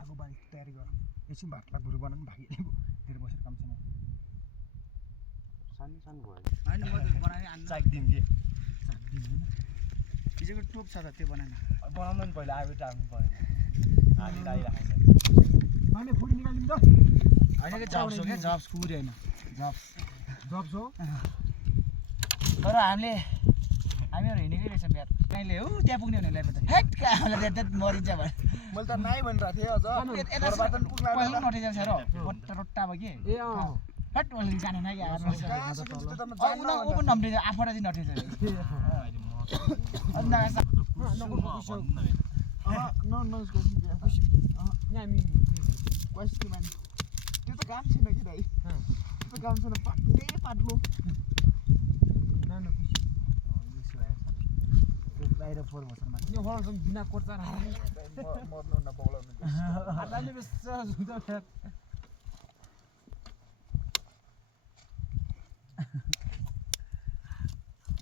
आगो बारी तयारी गर एकछिन भातलाई भुरु बनाउनु भागिले धेरै बसेर काम छैन सानो सानो भयो हैन म त बनाए आन्न चाक दिम के चाक दिनु हैन हिजोको टोप छ त त्यो बनाएन बनाउनु नि पहिला आगो टाक्नु पर्यो आगो लागिराख्नु माने फुडी निकालिदिउँ त हैन के जब्स हो के जब्स कुरी हैन जब्स हो तर हामीहरु हिँडेकै रहेछौँ यार कहिले हो त्यहाँ पुग्ने हुनेलाई त हेट कामलाई त मरिन्छ भने मैले त नाइ भनिरहेको थिएँ अझ बर्बादन पुग्ला पहिला नटिन्छ छ र रोट्टा भयो के ए अँ हट अलि जाने नै यार जान्न ओपन नम्रे आफोटा चाहिँ नटिन्छ त्यो त काम छैन कि दाइ त्यो काम छैन पाट्लो बाहिर फोहोर बस्नमा यो हलसम्म बिना कोर्चा मर्नु न बौलाउनु हातले बेस्छ जुन त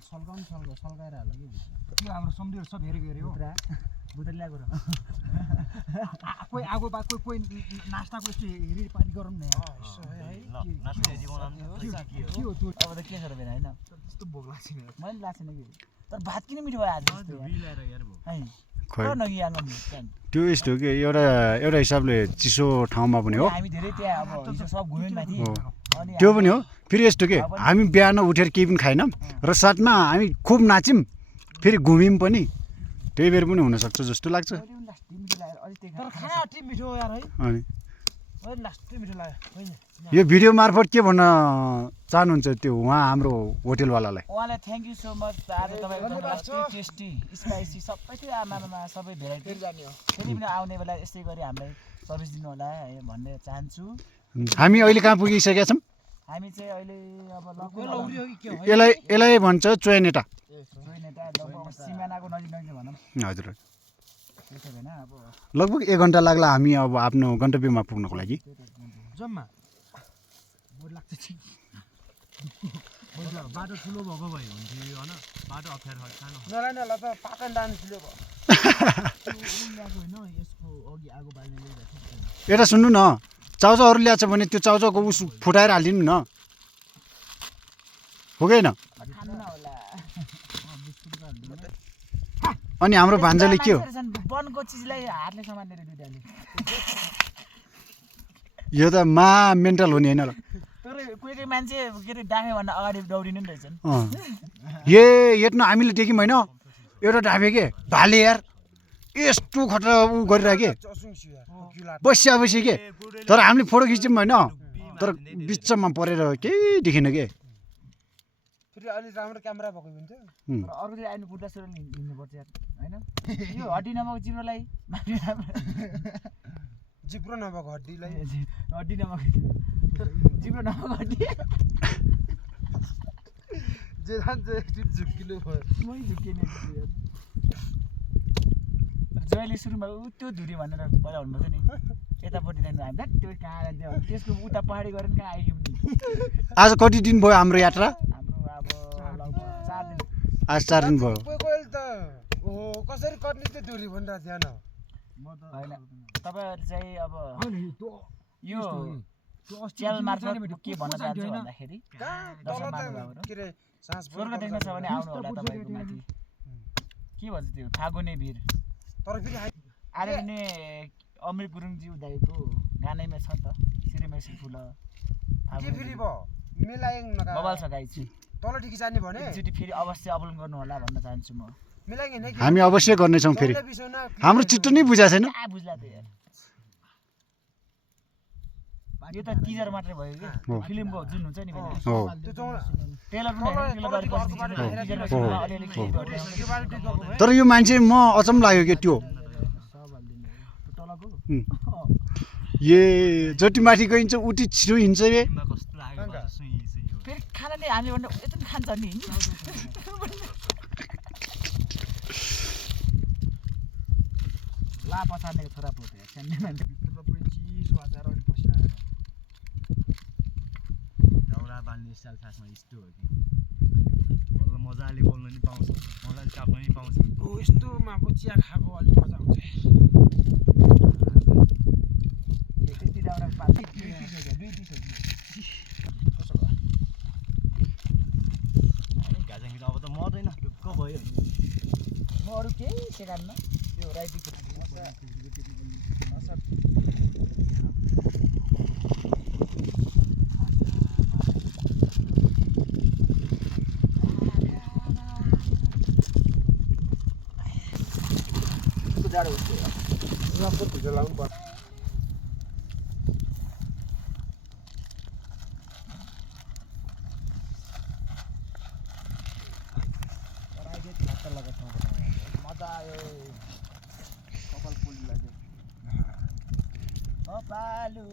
सल्काएर हाल्यो कि यो हाम्रो सम्झिएर सब हेरेको हेऱ्यो हो बुतर ल्याएको र कोही आगो बा कोही नास्ताको यस्तो हेरी पारी गरौँ न के हो त्यो अब त के छ र बेला हैन त्यस्तो भोक लाग्छ नि मैले लाग्छ नि तर भात किन मिठो भयो आज त्यो यस्तो हो कि एउटा हिसाबले चिसो ठाउँमा पनि हो हामी धेरै त्यहाँ अब हिजो सब घुम्यौँ माथि अनि त्यो पनि हो फेरि यस्तो के हामी बिहान उठेर केही पनि खाएनौँ र साथमा हामी खुब नाच्यौँ फेरि घुम्यौँ पनि त्यही बेर पनि हुनसक्छ जस्तो लाग्छ तर खाना अति मिठो यार है अनि मैले लास्टै मिठो लाग्यो यो भिडियो मार्फत के भन्न चाहनुहुन्छ त्यो उहाँ हाम्रो होटेलवालालाई उहाँलाई थ्याङ्क यू सो मच आज तपाईँको लास्टै टेस्टी स्पाइसी सबै थियो आमामा सबै भेराइटी फेरि पनि आउने बेला यस्तै गरी हामीलाई सर्भिस दिनु होला है भन्ने चाहन्छु हामी अहिले कहाँ पुगिसकेका छौँ हामी चाहिँ अहिले अब यसलाई भन्छ चोयनेटा सिमानाको नजिक नजिक भनौँ हजुर त्यसो भएन अब लगभग 1 घन्टा लाग्ला हामी अब आफ्नो गन्तव्यमा पुग्नको लागि जम्मा बोर्ड लाग्छ बाटो ठुलो भएको भए हुन्थ्यो होइन बाटो अप्ठ्यारो सानो नला नला त पाकन दान ठुलो भयो यसको अघि आगो बाल्ने एउटा सुन्नु न चाउचाउहरू ल्याएको छ भने त्यो चाउचाउको उस फुटाएर हालिदिनु न हो कि होइन अनि हाम्रो भान्जाले के हो वनको चिजलाई हातले समातेर दुईटाले यो त मेन्टल हो नि होइन र तर कोही कोही मान्छे के अरे डाँगे भन्दा अगाडि दौडिनु नि रहेछन् हेर्नु हामीले देख्यौँ होइन एउटा ढाबे के भाले यार यस्तो खतरा ऊ गरिरहेको के बसी के तर हामीले फोटो खिच्यौँ होइन तर बिचमा परेर केही देखिन के फेरि अलि राम्रो क्यामेरा भएको हुन्थ्यो तर अरूले आइनु बुढा सुरले हिँड्नुपर्छ यार होइन यो हड्डी नभएको जिब्रोलाई जिब्रो नभएको हड्डीलाई हड्डी नभएको जिब्रो नभएको हड्डी जे जान्छ एकचोटि झुक्किलो भयो मै झुक्किने जहिले सुरुमा त्यो धुरी भनेर पहिला भन्नुपर्छ नि यतापट्टि जानु हामी त्यो कहाँ जान्थ्यो त्यसको उता पहाडी गरेर कहाँ आइयौँ नि आज कति दिन भयो हाम्रो यात्रा हाम्रो अब लगभग 4 दिन आज 4 दिन भयो कोही त ओ कसरी कट्ने त्यो धुरी भनिरहेको थिएन म त होइन तपाईँहरू चाहिँ अब यो च्याल मार्फत के भन्न चाहन्छु भन्दाखेरि स्वर्ग देख्न छ भने आउनु होला तपाईँको माथि के भन्छ त्यो फागुने भिर तर फेरि आएर पनि अमृत गुरुङज्यू दाइको गानैमा छ त सिरिमेसी फुल बबाल छ गाई चाहिँ तल ठिक जाने भने एकचोटि फेरि अवश्य अवलम्बन गर्नु होला भन्न चाहन्छु म हामी अवश्य गर्नेछौँ फेरि हाम्रो चिट्टो नै बुझाएको छैन बुझ्ला त यार यो त टिजर मात्रै भयो कि फिल्मको जुन हुन्छ नि ट्रेलर पनि तर यो मान्छे म अचम्म लाग्यो कि त्यो ए जति माथि गइन्छ उति छिटो हिँड्छ रे फेरि खाना नै हामीले भन्दा यति खान्छ नि ला पछाड्नेको छोरा पोते सानो मान्छे चिसो आचार अनि पसिना आएर दाउरा बाल्ने स्टाइल खासमा यस्तो हो कि मजाले बोल्न नि पाउँछ मजाले चाप्न नि पाउँछ यस्तो माफु चिया खाएको अलिक मजा आउँछ घाँस अब त मर्दैन ढुक्क भयो म अरू केही सिकान्न त्यो राइटिङ जाडो मजा आयो कपाल फुल्नु लाग्यो कपालु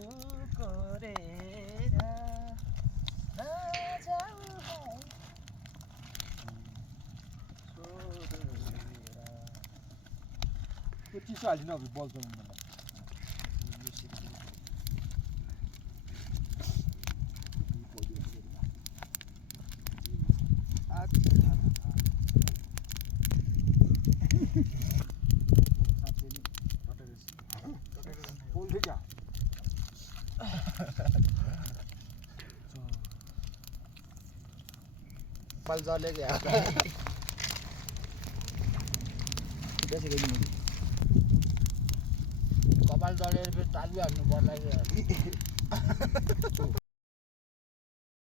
कोरेर नजाऊ त्यो चिसो हालिदिनु अब बल्छ मलाई कपाल जले क्या कपाल जलेर फेरि तालु हाल्नु पर्ला